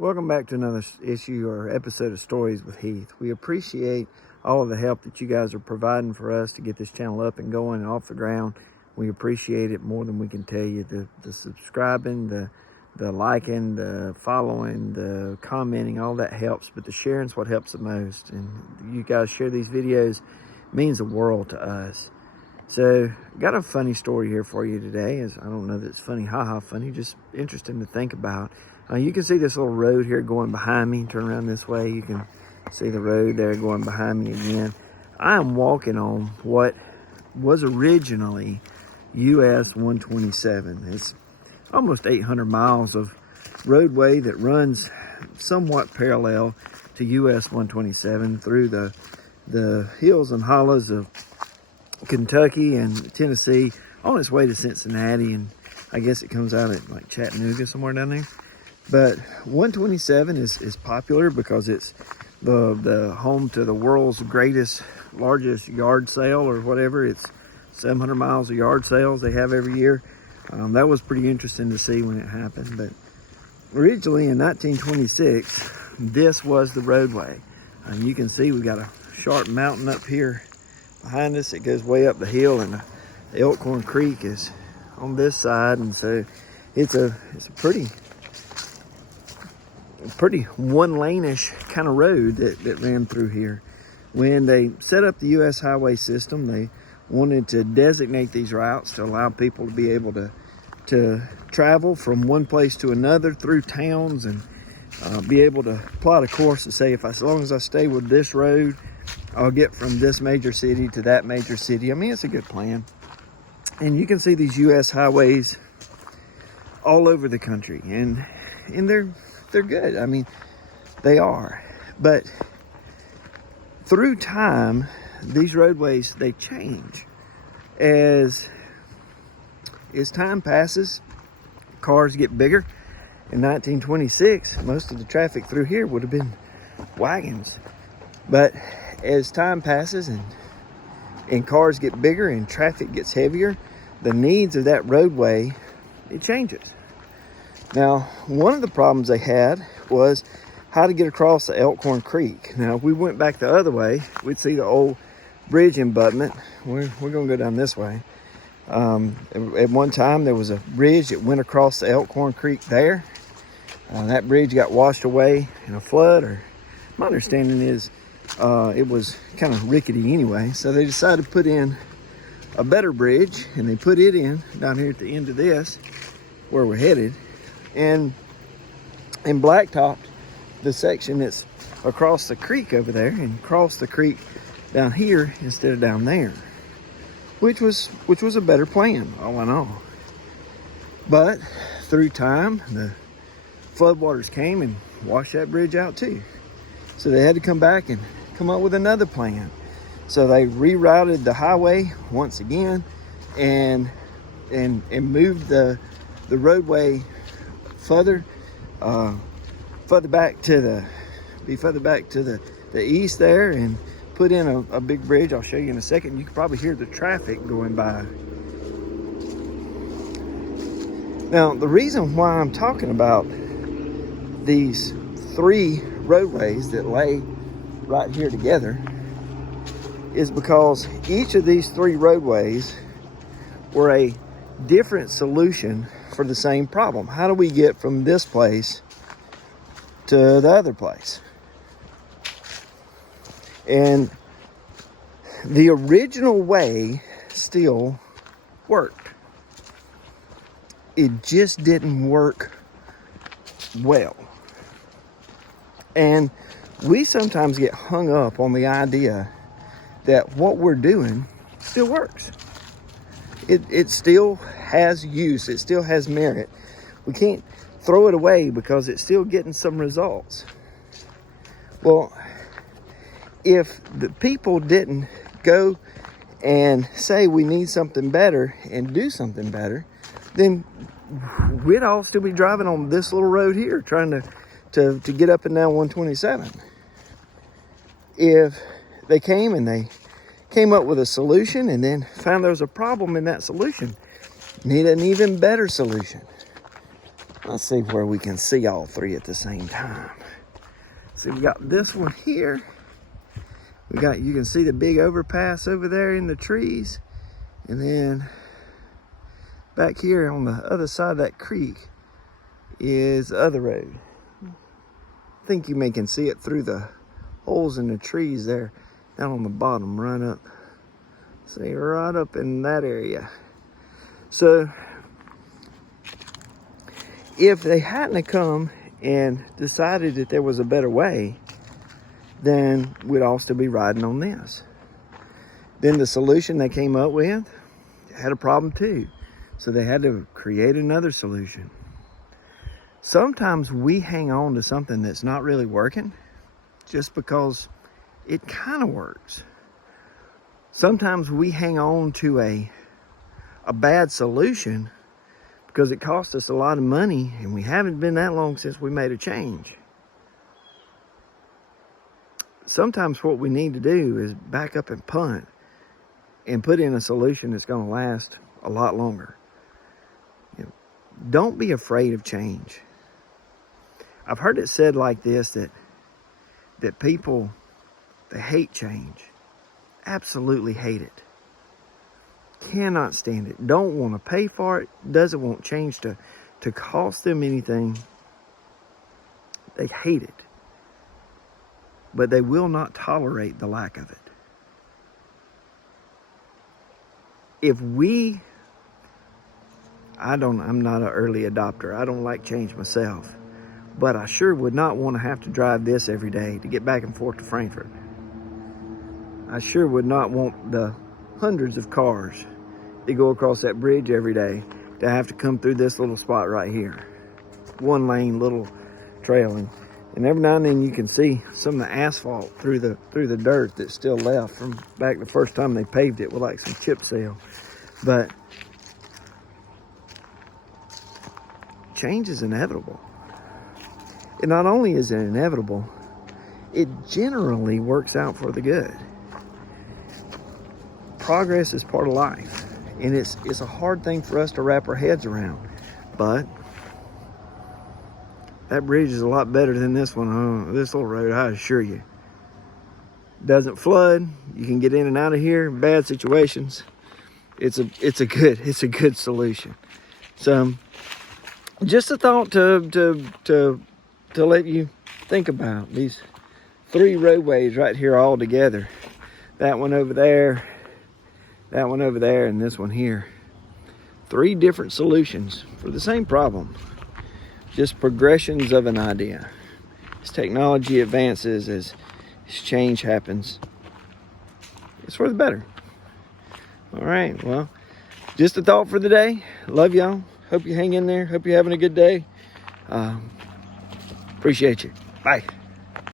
Welcome back to another issue or episode of Stories with Heath. We appreciate all of the help that you guys are providing for us to get this channel up and going and off the ground. We appreciate it more than we can tell you. The subscribing, the liking, the following, the commenting, all that helps, but the sharing is what helps the most. And you guys share these videos, it means the world to us. So, got a funny story here for you today. I don't know that it's funny, funny, just interesting to think about. You can see this little road here going behind me. Turn around this way, you can see the road there going behind me again. I am walking on what was originally US 127. It's almost 800 miles of roadway that runs somewhat parallel to US 127 through the hills and hollows of Kentucky and Tennessee on its way to Cincinnati, and I guess it comes out at like Chattanooga, somewhere down there. But 127 is popular because it's the home to the world's largest yard sale or whatever. It's 700 miles of yard sales they have every year. That was pretty interesting to see when it happened. But originally in 1926, this was the roadway. You can see we got a sharp mountain up here behind us. It goes way up the hill, and the Elkhorn Creek is on this side, and so it's a pretty one-lane-ish kind of road that ran through here. When they set up the U.S. highway system, they wanted to designate these routes to allow people to be able to travel from one place to another through towns, and be able to plot a course and say, as long as I stay with this road, I'll get from this major city to that major city. I mean, it's a good plan. And you can see these U.S. highways all over the country, and they're good. I mean, they are. But through time, these roadways, they change. As time passes, cars get bigger. In 1926, most of the traffic through here would have been wagons. But as time passes and cars get bigger and traffic gets heavier, the needs of that roadway, it changes. Now, one of the problems they had was how to get across the Elkhorn Creek. Now, if we went back the other way, we'd see the old bridge abutment. We're going to go down this way. At one time, there was a bridge that went across the Elkhorn Creek there. That bridge got washed away in a flood, or my understanding is it was kind of rickety anyway. So they decided to put in a better bridge, and they put it in down here at the end of this, where we're headed. And blacktopped the section that's across the creek over there, and crossed the creek down here instead of down there, which was a better plan all in all. But through time, the floodwaters came and washed that bridge out too, so they had to come back and come up with another plan. So they rerouted the highway once again and moved the roadway further back to the east there, and put in a big bridge. I'll show you in a second. You can probably hear the traffic going by. Now, the reason why I'm talking about these three roadways that lay right here together is because each of these three roadways were a different solution for the same problem. How do we get from this place to the other place? And the original way still worked. It just didn't work well. And we sometimes get hung up on the idea that what we're doing still works. It still has use. It still has merit. We can't throw it away because it's still getting some results. Well, if the people didn't go and say we need something better and do something better, then we'd all still be driving on this little road here trying to get up and down 127. If they came and they came up with a solution and then found there was a problem in that solution, need an even better solution, Let's see where we can see all three at the same time. See, we got this one here. You can see the big overpass over there in the trees. And then back here on the other side of that creek is the other road. I think you can see it through the holes in the trees there down on the bottom, right up. See, right up in that area. So if they hadn't have come and decided that there was a better way, then we'd all still be riding on this. Then the solution they came up with had a problem too. So they had to create another solution. Sometimes we hang on to something that's not really working just because it kind of works. Sometimes we hang on to a bad solution because it cost us a lot of money, and we haven't been that long since we made a change. Sometimes what we need to do is back up and punt and put in a solution that's going to last a lot longer. You know, don't be afraid of change. I've heard it said like this, that people, they hate change. Absolutely hate it. Cannot stand it. Don't want to pay for it. Doesn't want change to cost them anything. They hate it. But they will not tolerate the lack of it. I'm not an early adopter. I don't like change myself. But I sure would not want to have to drive this every day to get back and forth to Frankfurt. I sure would not want the hundreds of cars that go across that bridge every day to have to come through this little spot right here. One lane little trail. And every now and then you can see some of the asphalt through the dirt that's still left from back the first time they paved it with like some chip seal. But change is inevitable. And not only is it inevitable, it generally works out for the good. Progress is part of life, and it's a hard thing for us to wrap our heads around. But that bridge is a lot better than this one. This little road, I assure you. Doesn't flood. You can get in and out of here in bad situations. It's a good solution. So, just a thought to let you think about these three roadways right here all together. That one over there, that one over there, and this one here. Three different solutions for the same problem. Just progressions of an idea. As technology advances, as change happens, it's for the better. All right, well, just a thought for the day. Love y'all. Hope you hang in there. Hope you're having a good day. Appreciate you. Bye.